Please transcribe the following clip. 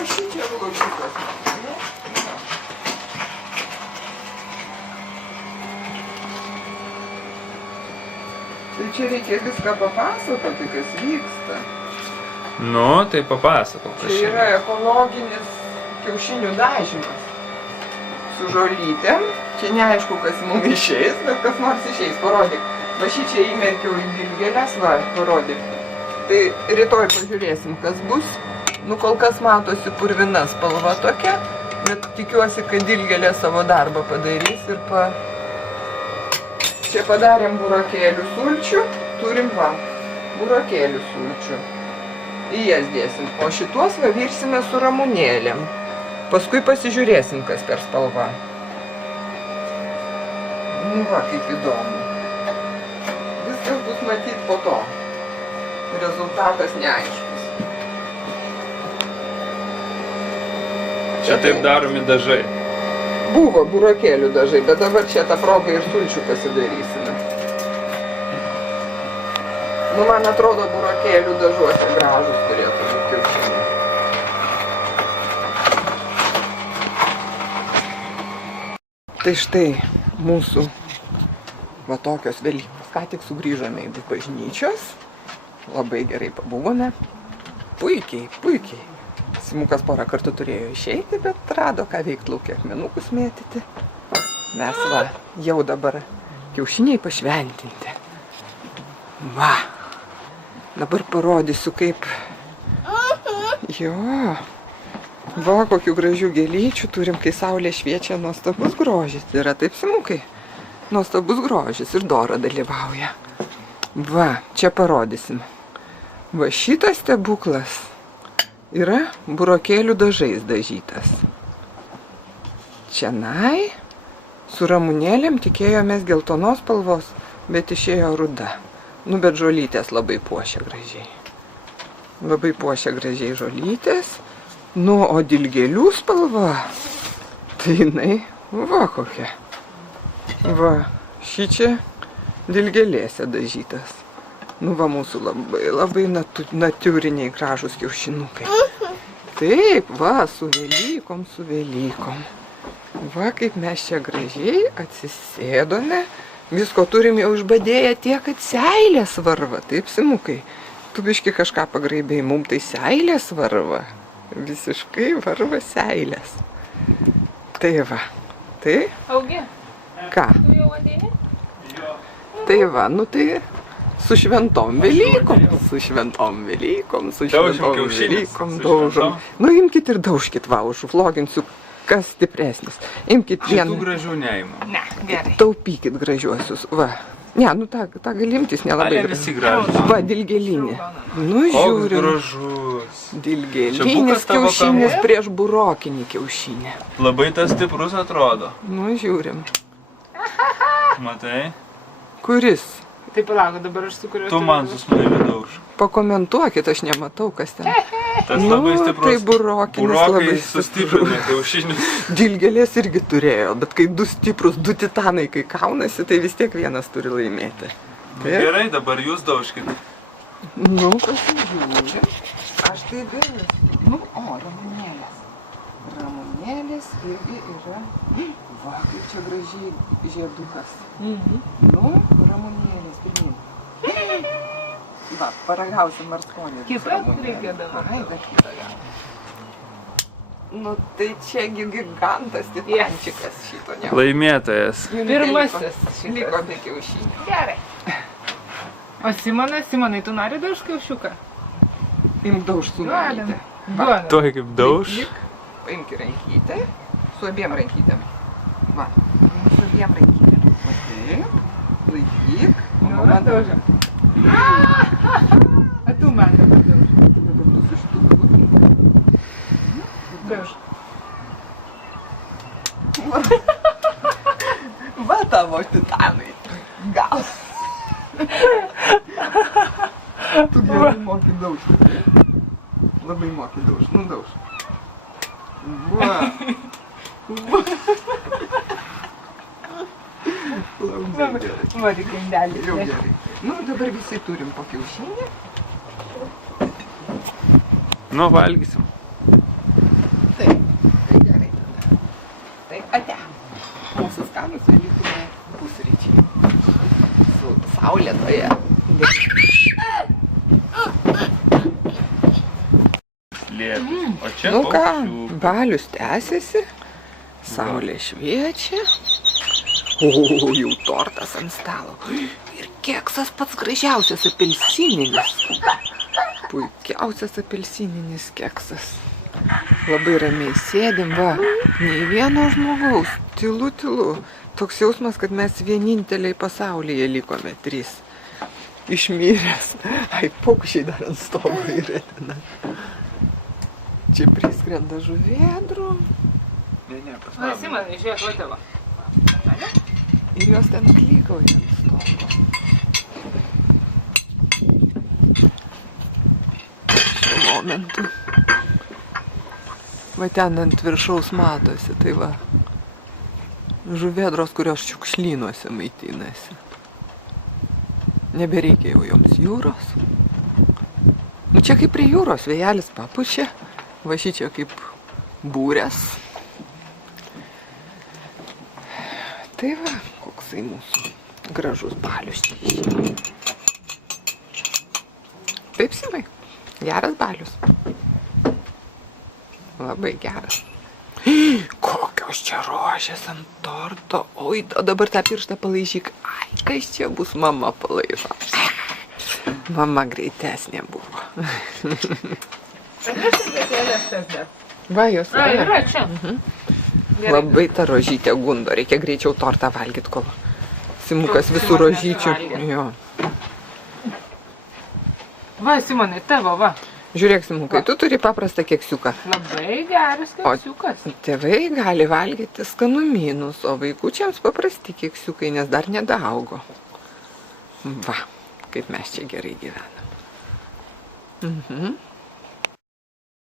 va šičia blogiukas. Tai čia reikia viską papasakoti, kas vyksta. Nu, tai papasakok. Tai yra ekologinis kiaušinių dažymas. Su žolytėm. Čia neaišku, kas mums išeis, bet kas nors išeis. Parodyk. Va šičia įmerkiau į dilgėles, va, parodyk. Tai rytoj pažiūrėsim, kas bus. Nu, kol kas matosi purvina spalva tokia, bet tikiuosi, kad dilgėlė savo darbą padarys ir Čia padarėm burokėlių sulčių, turim va, burokėlių sulčių. Į jas dėsim, o šituos va virsime su ramunėlėm. Paskui pasižiūrėsim, kas per spalva. Nu va, kaip įdomu. Viskas bus matyti po to. Rezultatas neaiškus. Čia taip daromi dažai. Buvo burokėlių dažai, bet dabar čia tą progą ir sulčių pasidarysime. Nu, man atrodo, burokėlių dažuose gražus turėtų būti kiaušiniai. Tai štai mūsų va tokios Velykos. Ką tik sugrįžome iš bažnyčios. Labai gerai pabuvome. Puikiai, puikiai. Simukas porą kartų turėjo išeiti, bet rado, ką veikti lauke, akmenukus mėtyti. Mes va, jau dabar kiaušiniai pašventinti. Va, dabar parodysiu, kaip... Jo, va, kokių gražių gėlyčių turim, kai saulė šviečia, nuostabus grožis. Yra taip, Simukai? Nuostabus grožis ir Dora dalyvauja. Va, čia parodysim. Va, šitas stebuklas yra burokėlių dažais dažytas. Čianai su ramunėlėm tikėjomės geltonos spalvos, bet išėjo ruda. Nu, bet žolytės labai puošia gražiai. Labai puošia gražiai žolytės. Nu, o dilgėlių spalva, tai jinai, va kokia. Va, šičia dilgėlėse dažytas. Nu, va, mūsų labai natūriniai gražūs kiaušinukai. Taip, va, su Velykom. Va, kaip mes čia gražiai atsisėdome. Visko turim jau išbadėję tiek, kad seilės varva. Taip, Simukai, tu biški kažką pagraibėjai, mums tai seilės varva. Visiškai varva seilės. Tai va, tai... Augi, Ką? tu jau ateini? Tai va, nu tai... Su šventom Velykom, daužom. Nu, imkit ir daužkit, va, užvloginsiu, kas stipresnis. Imkit vieną. Šitų gražių neimam. Ne, gerai. Taupykit gražiuosius, va. Ne, nu tą galimtis nelabai. Ale visi gražus. Va, dilgėlinė. Nu, Koks žiūrim. gražus. Dilgėlinis kiaušinis prieš burokinį kiaušinį. Labai tas stiprus atrodo. Nu, žiūrim. Matai? Kuris? Tai palauk, dabar aš sukuriu. Tu man susmailė dauž. Pakomentuokit, aš nematau, kas ten. Tas labai stiprus. Tai burokinis labai Burokai stiprus. sustiprina kiaušinius. Dilgėlės irgi turėjo, bet kai du stiprus, du titanai, kai kaunasi, tai vis tiek vienas turi laimėti. Taip? Gerai, dabar jūs daužkit. Nu, pasižiūrė. Aš tai vėl. Nu, o, ramunėlės. Ramunėlės irgi yra. Va, kaip čia gražiai žiedukas. Nu, ramunėlės pirmin. Va, paragausim ar skonį. Kitą reikia dabar. Ai, dar kitą gal. Nu, tai čiagi gigantas titančikas šito ne. Laimėtojas. Pirmasis šitas. Liko be kiaušinių. Gerai. O Simonai, tu nori dauž kiaušiuką? Imk dauž su rankyte. Duodam. Tuoj kaip dauž. Paimk rankytę. Su abiem rankytėm. Va, su abiem rankytėm. Va taip. Laikyk. O Nu, mama daužam. A tu man dabar dauž. dabar tu su šitu galu. Dauž. Va tavo titanai. Gal. Tu gerai moki daužti. Labai moki daužti. Nu dauž. Va. Labai gerai. Va, tik indelį. Jau gerai. Nu, dabar visi turim po kiaušinį. Nu, valgysim. saulėtoje. Lietus. O čia Nu ką, paukščių. balius tęsiasi, saulė šviečia. O, jau tortas ant stalo. Ir keksas pats gražiausias apelsininis. Puikiausias apelsininis keksas. Labai ramiai sėdim, va, nei vieno žmogaus, tylu, tylu. Toks jausmas, kad mes vieninteliai pasaulyje likome 3. Išmyręs. Ai, paukščiai dar ant stogo yra ten. Čia priskrenda žuvėdrų. Ne, pas Na, mamą. Simonai, žiūrėk, va tavo. Ir jos ten klykauja ant stogo. Šiuo momentu. Va ten ant viršaus matosi, tai va. Žuvėdros, kurios šiukšlynuose maitinasi. Nebereikia jau joms jūros. Nu čia kaip prie jūros, vėjelis papučia. Va šičia kaip būrės. Tai va, koksai mūsų gražus balius čia išėjo. Taip, Simai, geras balius. Labai geras. Kokios čia rožės ant torto. Oi, o dabar tą pirštą palaižyk. Ai, kas čia bus, mama palaižo. Mama greitesnė buvo. Va, jos A, yra čia. Gerai. Labai ta rožytė gundo, reikia greičiau tortą valgyti, kol Simukas visų rožyčių. Jo. Va, Simonai, tavo, va. Žiūrėk, Simukai, tu turi paprastą keksiuką. Labai geras keksiukas. Tėvai gali valgyti skanumynus, o vaikučiams paprasti keksiukai, nes dar nedaaugo. Va, kaip mes čia gerai gyvenam.